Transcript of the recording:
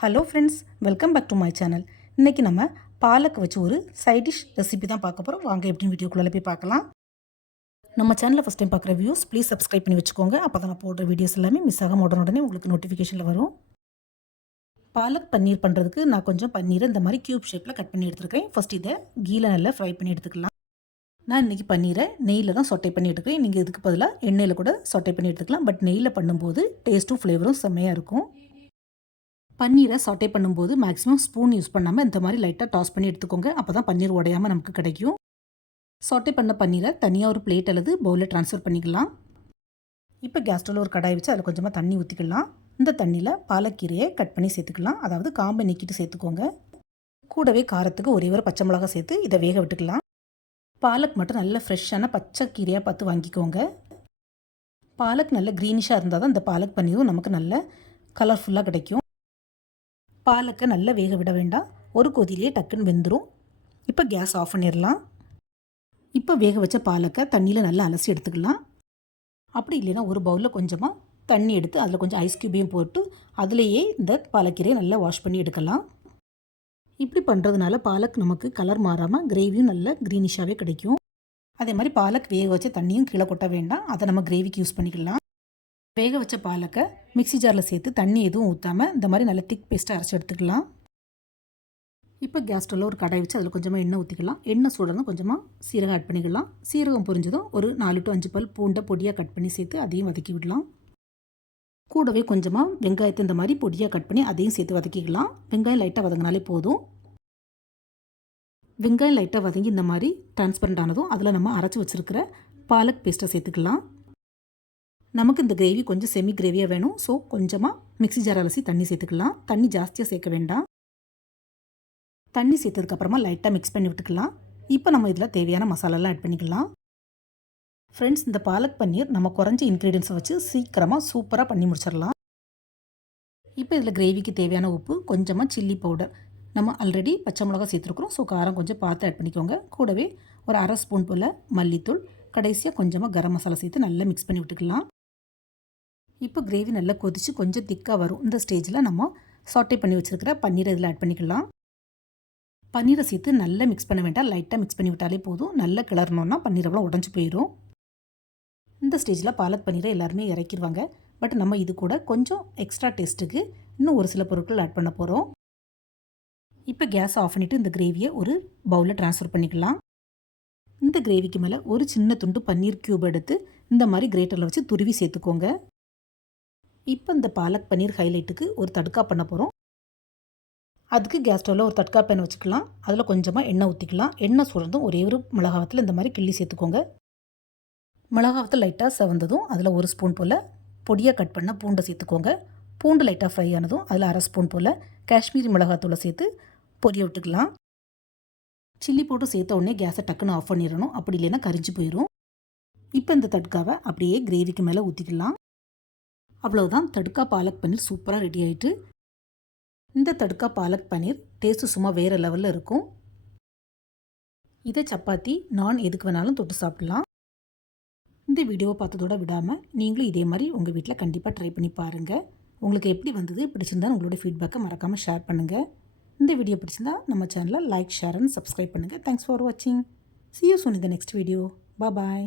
Hello friends welcome back to my channel இன்றைக்கி நம்ம பாலக் வச்சு ஒரு சைட் டிஷ் ரெசிபி தான் பார்க்க போகிறோம் வாங்க எப்படின்னு வீடியோக்குள்ளே போய் பார்க்கலாம். நம்ம சேனலில் ஃபஸ்ட் டைம் பார்க்குற வியூஸ் ப்ளீஸ் சப்ஸ்கிரைப் பண்ணி வச்சுக்கோங்க. அப்போ தான் நான் போடுற வீடியோஸ் எல்லாமே மிஸ் ஆகாம உடனே உடனே உங்களுக்கு நோட்டிஃபிகேஷனில் வரும். பாலக் பன்னீர் பண்ணுறதுக்கு நான் கொஞ்சம் பன்னீரை இந்த மாதிரி க்யூப் ஷேப்பில் கட் பண்ணி எடுத்துருக்கேன் ஃபஸ்ட் இதை கீழ நல்லா ஃப்ரை பண்ணி எடுத்துக்கலாம். நான் இன்றைக்கி பன்னீரை நெய்யில் தான் சொட்டை பண்ணி எடுக்கிறேன் நீங்கள் இதுக்கு பதிலாக எண்ணெயில் கூட சொட்டை பண்ணி எடுத்துக்கலாம். பட் நெய்யில் பண்ணும்போது டேஸ்ட்டும் ஃப்ளேவரும் செம்மையாக இருக்கும். பன்னீரை சாட்டே பண்ணும்போது மேக்ஸிமம் ஸ்பூன் யூஸ் பண்ணாமல் இந்த மாதிரி லைட்டாக டாஸ் பண்ணி எடுத்துக்கோங்க. அப்போ தான் பன்னீர் உடையாமல் நமக்கு கிடைக்கும். சாட்டே பண்ண பன்னீரை தனியாக ஒரு பிளேட் அல்லது பவுலில் ட்ரான்ஸ்ஃபர் பண்ணிக்கலாம். இப்போ கேஸ் ஸ்டவ்வில் ஒரு கடாய் வச்சு அதில் கொஞ்சமாக தண்ணி ஊற்றிக்கலாம் இந்த தண்ணியில் பாலக்கீரையை கட் பண்ணி சேர்த்துக்கலாம். அதாவது காம்பை நீக்கிட்டு சேர்த்துக்கோங்க. கூடவே காரத்துக்கு ஒரே ஒரு பச்சை மிளகா சேர்த்து இதை வேக விட்டுக்கலாம். பாலக் மட்டும் நல்ல ஃப்ரெஷ்ஷான பச்சை கீரையாக பார்த்து வாங்கிக்கோங்க. பாலக் நல்ல க்ரீனிஷாக இருந்தால் தான் இந்த பாலக் பன்னீரும் நமக்கு நல்ல கலர்ஃபுல்லாக கிடைக்கும். பாலக்கை நல்லா வேக விட வேண்டாம். ஒரு கொதிலேயே டக்குன்னு வெந்துடும் இப்போ கேஸ் ஆஃப் பண்ணிடலாம் இப்போ வேக வச்ச பாலக்கை தண்ணியில் நல்லா அலசி எடுத்துக்கலாம். அப்படி இல்லைன்னா ஒரு பவுலில் கொஞ்சமாக தண்ணி எடுத்து அதில் கொஞ்சம் ஐஸ் க்யூபையும் போட்டு அதுலேயே இந்த பாலக்கீரையை நல்லா வாஷ் பண்ணி எடுக்கலாம். இப்படி பண்ணுறதுனால பாலக் நமக்கு கலர் மாறாமல் கிரேவியும் நல்ல க்ரீனிஷாகவே கிடைக்கும். அதே மாதிரி பாலக் வேக வச்ச தண்ணியும் கீழே கொட்ட வேண்டாம். அதை நம்ம கிரேவிக்கு யூஸ் பண்ணிக்கலாம். வேக வச்ச பாலக்கை மிக்சி ஜாரில் சேர்த்து தண்ணி எதுவும் ஊற்றாமல் இந்த மாதிரி நல்ல திக் பேஸ்ட்டாக அரைச்சி எடுத்துக்கலாம். இப்போ கேஸ் ஸ்டவ்வில் ஒரு கடாய் வச்சு அதில் கொஞ்சமாக எண்ணெய் ஊற்றிக்கலாம் எண்ணெய் சூடணும் கொஞ்சமாக சீரகம் ஆட் பண்ணிக்கலாம். சீரகம் பொரிஞ்சதும் ஒரு நாலு டு அஞ்சு பல் பூண்டை பொடியாக கட் பண்ணி சேர்த்து அதையும் வதக்கி விடலாம். கூடவே கொஞ்சமாக வெங்காயத்தை இந்த மாதிரி பொடியாக கட் பண்ணி அதையும் சேர்த்து வதக்கிக்கலாம். வெங்காயம் லைட்டாக வதங்கினாலே போதும். வெங்காயம் லைட்டாக வதங்கி இந்த மாதிரி டிரான்ஸ்பரண்ட் ஆனதும் அதில் நம்ம அரைச்சி வச்சுருக்கிற பாலக் பேஸ்ட்டை சேர்த்துக்கலாம். நமக்கு இந்த கிரேவி கொஞ்சம் செமி கிரேவியாக வேணும். ஸோ கொஞ்சமாக மிக்சி ஜார் அலசி தண்ணி சேர்த்துக்கலாம். தண்ணி ஜாஸ்தியாக சேர்க்க வேண்டாம். தண்ணி சேர்த்ததுக்கப்புறமா லைட்டாக மிக்ஸ் பண்ணி விட்டுக்கலாம். இப்போ நம்ம இதில் தேவையான மசாலாலாம் ஆட் பண்ணிக்கலாம். ஃப்ரெண்ட்ஸ் இந்த பாலக் பன்னீர் நம்ம குறைஞ்ச இன்க்ரீடியன்ஸை வச்சு சீக்கிரமாக சூப்பராக பண்ணி முடிச்சிடலாம். இப்போ இதில் கிரேவிக்கு தேவையான உப்பு கொஞ்சமாக சில்லி பவுடர் நம்ம ஆல்ரெடி பச்சை மிளகா சேர்த்துருக்குறோம். ஸோ காரம் கொஞ்சம் பார்த்து ஆட் பண்ணிக்கோங்க. கூடவே ஒரு அரை ஸ்பூன் போல் மல்லித்தூள். கடைசியாக கொஞ்சமாக கரம் மசாலா சேர்த்து நல்லா மிக்ஸ் பண்ணி விட்டுக்கலாம். இப்போ கிரேவி நல்லா கொதித்து கொஞ்சம் திக்காக வரும். இந்த ஸ்டேஜில் நம்ம சாட்டே பண்ணி வச்சுருக்கிற பன்னீரை இதில் ஆட் பண்ணிக்கலாம். பன்னீரை சேர்த்து நல்லா மிக்ஸ் பண்ண வேண்டாம். லைட்டாக மிக்ஸ் பண்ணி விட்டாலே போதும். நல்லா கிளறணுன்னா அவ்வளோ உடஞ்சி போயிடும் இந்த ஸ்டேஜில் பாலக் பன்னீரை எல்லாருமே இறக்கிடுவாங்க பட் நம்ம இது கூட கொஞ்சம் எக்ஸ்ட்ரா டேஸ்ட்டுக்கு இன்னும் ஒரு சில பொருட்கள் ஆட் பண்ண போகிறோம் இப்போ கேஸ் ஆஃப் பண்ணிவிட்டு இந்த கிரேவியை ஒரு பவுலில் ட்ரான்ஸ்ஃபர் பண்ணிக்கலாம். இந்த கிரேவிக்கு மேலே ஒரு சின்ன துண்டு பன்னீர் க்யூப் எடுத்து இந்த மாதிரி கிரேட்டரில் வச்சு துருவி சேர்த்துக்கோங்க. இப்போ இந்த பாலக் பன்னீர் ஹைலைட்டுக்கு ஒரு தடுக்கா பண்ண போகிறோம் அதுக்கு கேஸ் ஸ்டவ்வில் ஒரு தட்கா பேன் வச்சுக்கலாம். அதில் கொஞ்சமாக எண்ணெய் ஊற்றிக்கலாம் எண்ணெய் சுரந்தும் ஒரே ஒரு மிளகாவத்தில் இந்த மாதிரி கிள்ளி சேர்த்துக்கோங்க. மிளகாவத்தில் லைட்டாக செவந்ததும் அதில் ஒரு ஸ்பூன் போல் பொடியாக கட் பண்ண பூண்டை சேர்த்துக்கோங்க. பூண்டு லைட்டாக ஃப்ரை ஆனதும் அதில் அரை ஸ்பூன் போல் காஷ்மீரி மிளகாத்தூளை சேர்த்து பொரிய விட்டுக்கலாம். சில்லி போட்டு சேர்த்த உடனே கேஸை டக்குன்னு ஆஃப் பண்ணிடணும். அப்படி இல்லைன்னா கரிஞ்சு போயிடும் இப்போ இந்த தட்காவை அப்படியே கிரேவிக்கு மேலே ஊற்றிக்கலாம் அவ்வளவுதான் தடுக்கா பாலக் பன்னீர் சூப்பராக ரெடி ஆகிட்டு இந்த தடுக்கா பாலக் பன்னீர் டேஸ்ட்டு சும்மா வேறு லெவலில் இருக்கும். இதை சப்பாத்தி நான் எதுக்கு வேணாலும் தொட்டு சாப்பிட்லாம். இந்த வீடியோவை பார்த்ததோட விடாமல் நீங்களும் இதே மாதிரி உங்கள் வீட்டில் கண்டிப்பாக ட்ரை பண்ணி பாருங்கள் உங்களுக்கு எப்படி வந்தது பிடிச்சிருந்தா உங்களோட ஃபீட்பேக்கை மறக்காமல் ஷேர் பண்ணுங்கள் இந்த வீடியோ பிடிச்சிருந்தா நம்ம சேனலை லைக் ஷேர் அண்ட் சப்ஸ்கிரைப் பண்ணுங்கள் தேங்க்ஸ் ஃபார் வாட்சிங் சி யூ சோன் இந்த நெக்ஸ்ட் வீடியோ பாய்